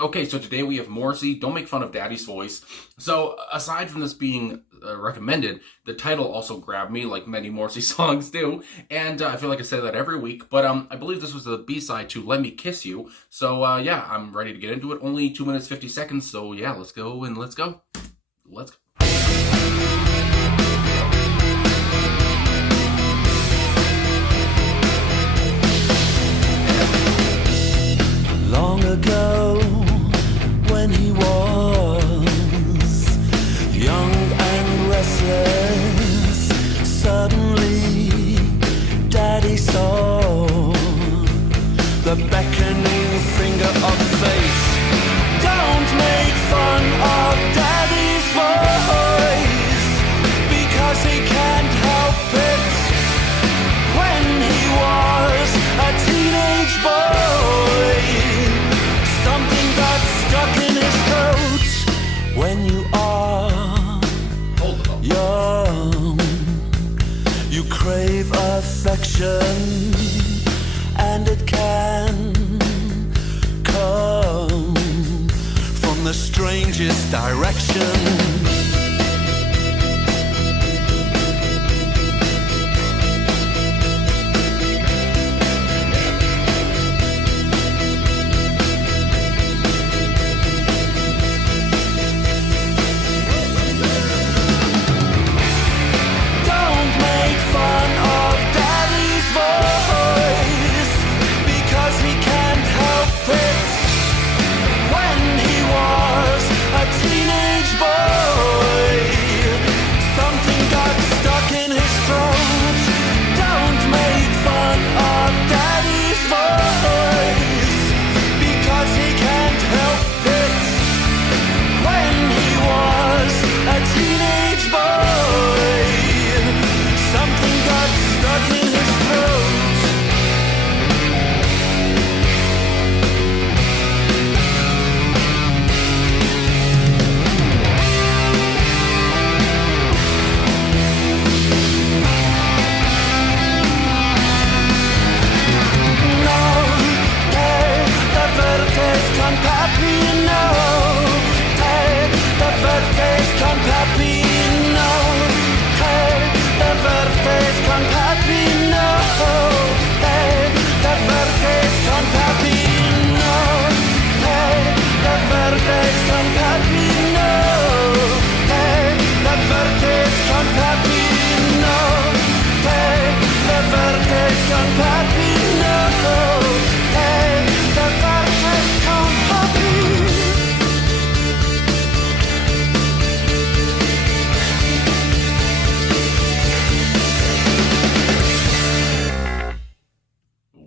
Okay, so today we have Morrissey, Don't Make Fun of Daddy's Voice. So, aside from this being recommended, the title also grabbed me, like many Morrissey songs do, and I feel like I say that every week, but I believe this was the B-side to Let Me Kiss You. So, yeah, I'm ready to get into it. Only 2 minutes, 50 seconds, so yeah, let's go and let's go. Let's go. Long ago, when he was young and restless, suddenly Daddy saw the beckoning finger of fate. Don't make fun of Daddy's voice, because he can't help it. When he was a teenage boy, something got stuck in his throat. When you are young, you crave affection, and it can come from the strangest direction.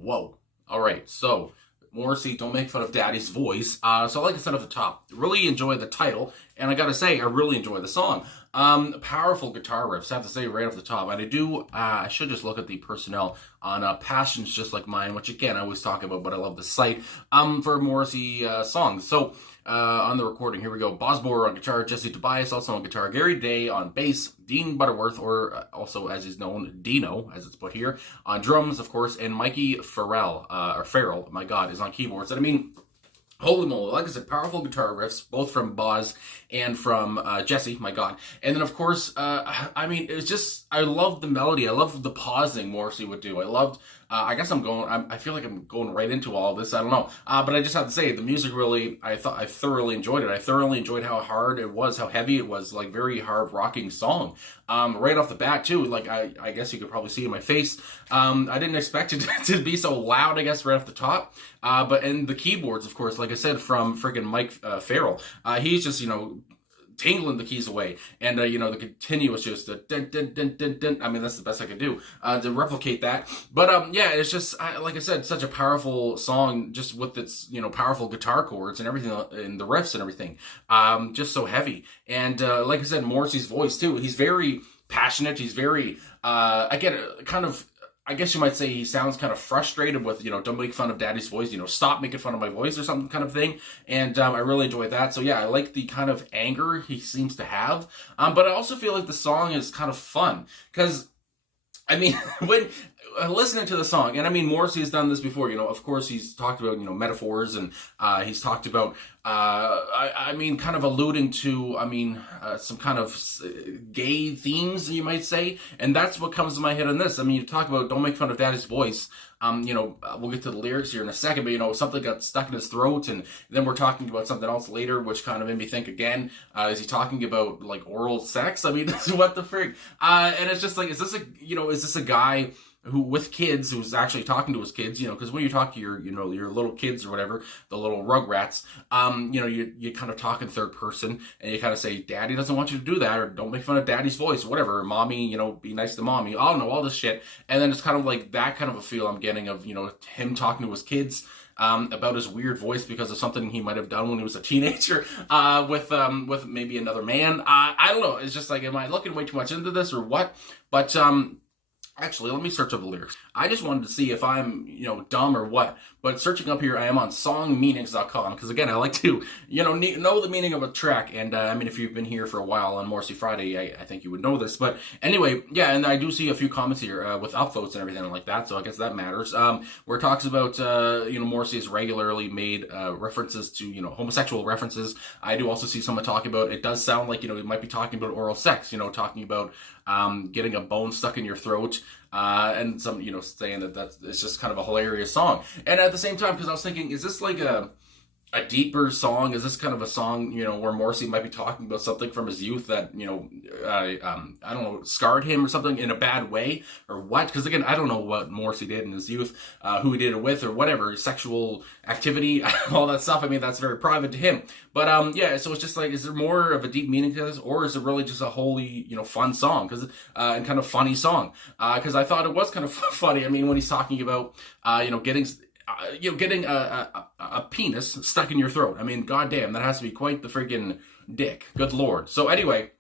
Whoa. All right, so Morrissey, Don't Make Fun of Daddy's Voice. So like I said at the top, really enjoy the title, and I gotta say, I really enjoy the song. Powerful guitar riffs, I have to say right off the top. And I should just look at the personnel on Passions Just Like Mine, which again, I always talk about, but I love the site, for Morrissey songs. So, on the recording, here we go. Bosbor on guitar, Jesse Tobias also on guitar, Gary Day on bass, Dean Butterworth, or also as he's known, Dino, as it's put here, on drums, of course, and Mikey Farrell, my God, is on keyboards. And I mean, holy moly, like I said, powerful guitar riffs, both from Boz and from Jesse, my God. And then, of course, I mean, it's just, I love the melody. I love the pausing Morrissey would do. I loved, I guess I feel like I'm going right into all this. I don't know. But I just have to say, the music really, I thoroughly enjoyed it. I thoroughly enjoyed how hard it was, how heavy it was, like very hard rocking song. Right off the bat, too, like I guess you could probably see in my face. I didn't expect it to be so loud, I guess, right off the top. And the keyboards, of course, like I said, from friggin' Mike Farrell. He's just, tingling the keys away, and the continuous just dun, dun, dun, dun, dun. I mean, that's the best I could do to replicate that. But yeah, it's just like I said, such a powerful song, just with its powerful guitar chords and everything, and the riffs and everything. Just so heavy, and like I said, Morrissey's voice too. He's very passionate. He's very again, kind of, I guess you might say he sounds kind of frustrated with, don't make fun of Daddy's voice, stop making fun of my voice or something kind of thing. And I really enjoyed that. So yeah, I like the kind of anger he seems to have. But I also feel like the song is kind of fun. Because, I mean, listening to the song, and I mean, Morrissey has done this before. Of course, he's talked about metaphors, and he's talked about I mean, kind of alluding to some kind of gay themes, you might say, and that's what comes to my head on this. I mean, you talk about don't make fun of Daddy's voice. We'll get to the lyrics here in a second, but something got stuck in his throat, and then we're talking about something else later, which kind of made me think again. Is he talking about like oral sex? I mean, what the frig? And it's just like, is this a guy who with kids who's actually talking to his kids? Because when you talk to your little kids or whatever, the little rugrats, you kind of talk in third person, and you kind of say, Daddy doesn't want you to do that, or don't make fun of Daddy's voice, or whatever, or Mommy, be nice to Mommy. I don't know, all this shit. And then it's kind of like that kind of a feel I'm getting of, him talking to his kids about his weird voice because of something he might have done when he was a teenager with maybe another man. I don't know. It's just like, am I looking way too much into this or what? But actually, let me search up the lyrics. I just wanted to see if I'm, dumb or what. But searching up here, I am on songmeanings.com, because again, I like to, know the meaning of a track. And I mean, if you've been here for a while on Morrissey Friday, I think you would know this. But anyway, yeah, and I do see a few comments here with upvotes and everything like that, so I guess that matters. Where it talks about, Morrissey has regularly made references to, homosexual references. I do also see someone talking about, it does sound like, he might be talking about oral sex, talking about getting a bone stuck in your throat, and some, saying that it's just kind of a hilarious song. And at the same time, because I was thinking, is this like a deeper song? Is this kind of a song, where Morrissey might be talking about something from his youth that, I don't know, scarred him or something in a bad way, or what? Because again, I don't know what Morrissey did in his youth, who he did it with, or whatever, sexual activity, all that stuff. I mean, that's very private to him. But yeah, so it's just like, is there more of a deep meaning to this, or is it really just a wholly, fun song? And kind of funny song. Because I thought it was kind of funny. I mean, when he's talking about, getting a penis stuck in your throat. I mean, goddamn, that has to be quite the freaking dick. Good Lord. So anyway,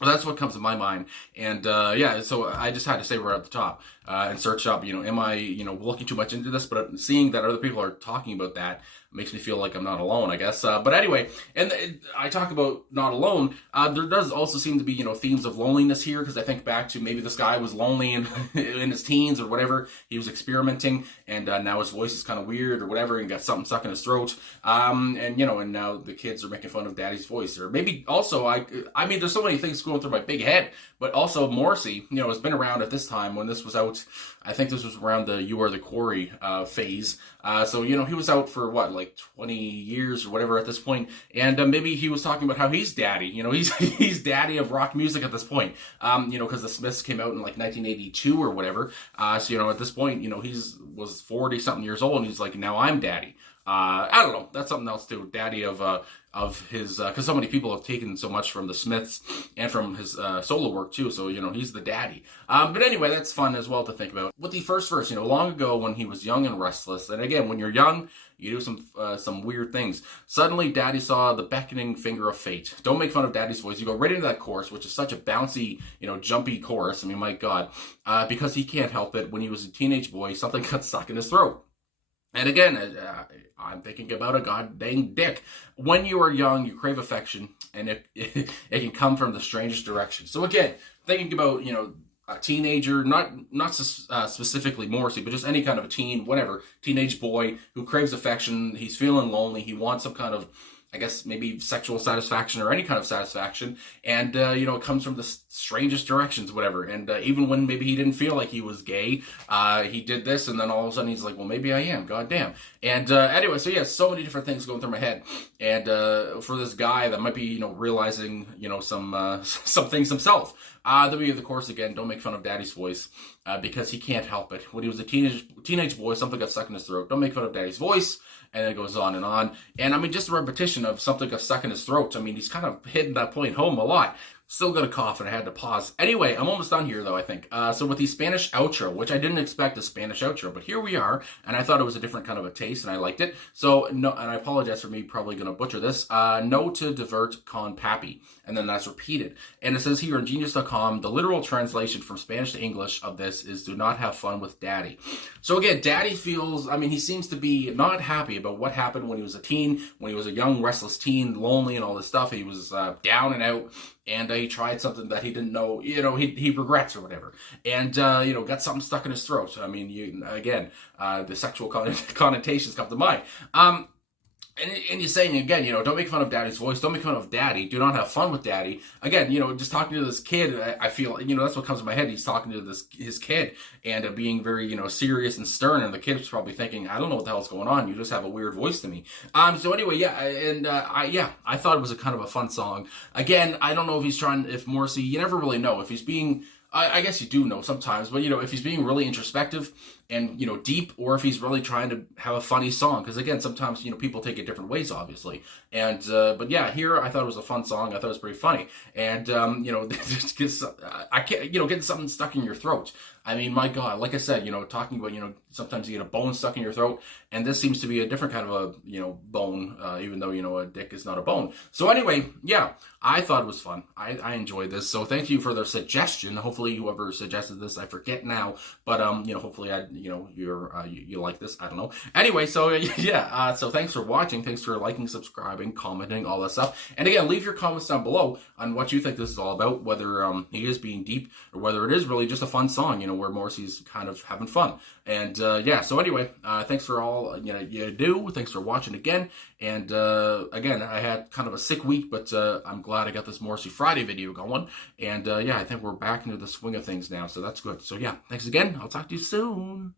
that's what comes to my mind. And yeah, so I just had to say right at the top and search up, am I, looking too much into this? But seeing that other people are talking about that makes me feel like I'm not alone, I guess. But anyway, and I talk about not alone. There does also seem to be, themes of loneliness here, because I think back to maybe this guy was lonely in his teens or whatever. He was experimenting, and now his voice is kind of weird or whatever, and got something stuck in his throat. And now the kids are making fun of Daddy's voice. Or maybe also, I mean, there's so many things going through my big head. But also Morrissey, has been around at this time when this was out. I think this was around the You Are the Quarry phase. So, he was out for what, like 20 years or whatever at this point. And maybe he was talking about how he's daddy. He's daddy of rock music at this point. Because the Smiths came out in like 1982 or whatever. So, at this point, was 40 something years old, and he's like, now I'm daddy. I don't know. That's something else too. Daddy of his, because so many people have taken so much from the Smiths and from his solo work too. So he's the daddy. But anyway, that's fun as well to think about. With the first verse, long ago when he was young and restless, and again, when you're young, you do some weird things. Suddenly, Daddy saw the beckoning finger of fate. Don't make fun of Daddy's voice. You go right into that chorus, which is such a bouncy, jumpy chorus. I mean, my God, because he can't help it. When he was a teenage boy, something got stuck in his throat. And again, I'm thinking about a god dang dick. When you are young, you crave affection, and it can come from the strangest direction. So again, thinking about, a teenager, not specifically Morrissey, but just any kind of a teen, whatever, teenage boy who craves affection. He's feeling lonely. He wants some kind of, I guess, maybe sexual satisfaction or any kind of satisfaction. And, it comes from the strangest directions, whatever. And even when maybe he didn't feel like he was gay, he did this, and then all of a sudden he's like, well, maybe I am, goddamn. And anyway, so yeah, so many different things going through my head. And for this guy that might be, realizing, some things himself. The beginning of the chorus again, don't make fun of Daddy's voice, because he can't help it. When he was a teenage boy, something got stuck in his throat. Don't make fun of Daddy's voice. And then it goes on and on. And I mean, just a repetition of something got stuck in his throat. I mean, he's kind of hitting that point home a lot. Still got a cough, and I had to pause. Anyway, I'm almost done here, though, I think. So with the Spanish outro, which I didn't expect a Spanish outro, but here we are, and I thought it was a different kind of a taste, and I liked it. So, no, and I apologize for me probably going to butcher this. No to divert con papi. And then that's repeated. And it says here on Genius.com, the literal translation from Spanish to English of this is do not have fun with Daddy. So again, Daddy feels, I mean, he seems to be not happy about what happened when he was a teen, when he was a young, restless teen, lonely and all this stuff. He was down and out. And he tried something that he didn't know, he regrets or whatever, and got something stuck in his throat. I mean, the sexual connotations come to mind. And he's saying again, don't make fun of Daddy's voice. Don't make fun of Daddy. Do not have fun with Daddy. Again, just talking to this kid, I feel, that's what comes to my head. He's talking to his kid and being very, serious and stern. And the kid's probably thinking, I don't know what the hell's going on. You just have a weird voice to me. So anyway, yeah. And I thought it was a kind of a fun song. Again, I don't know if Morrissey, you never really know if he's being, I guess you do know sometimes, but if he's being really introspective and deep, or if he's really trying to have a funny song, because again, sometimes people take it different ways, obviously. And but yeah, here I thought it was a fun song. I thought it was pretty funny, and I can't getting something stuck in your throat. I mean, my God, like I said, talking about sometimes you get a bone stuck in your throat, and this seems to be a different kind of a bone, even though a dick is not a bone. So anyway, yeah, I thought it was fun. I enjoyed this. So thank you for the suggestion. Hopefully, whoever suggested this, I forget now, but hopefully you like this. I don't know. Anyway, so yeah, so thanks for watching. Thanks for liking, subscribing, commenting, all that stuff. And again, leave your comments down below on what you think this is all about. Whether he is being deep or whether it is really just a fun song. Where Morrissey's kind of having fun. And yeah, so anyway, thanks for all you do. Thanks for watching again. And again, I had kind of a sick week, but I'm glad I got this Morrissey Friday video going. And yeah, I think we're back into the swing of things now, so that's good. So yeah, thanks again. I'll talk to you soon.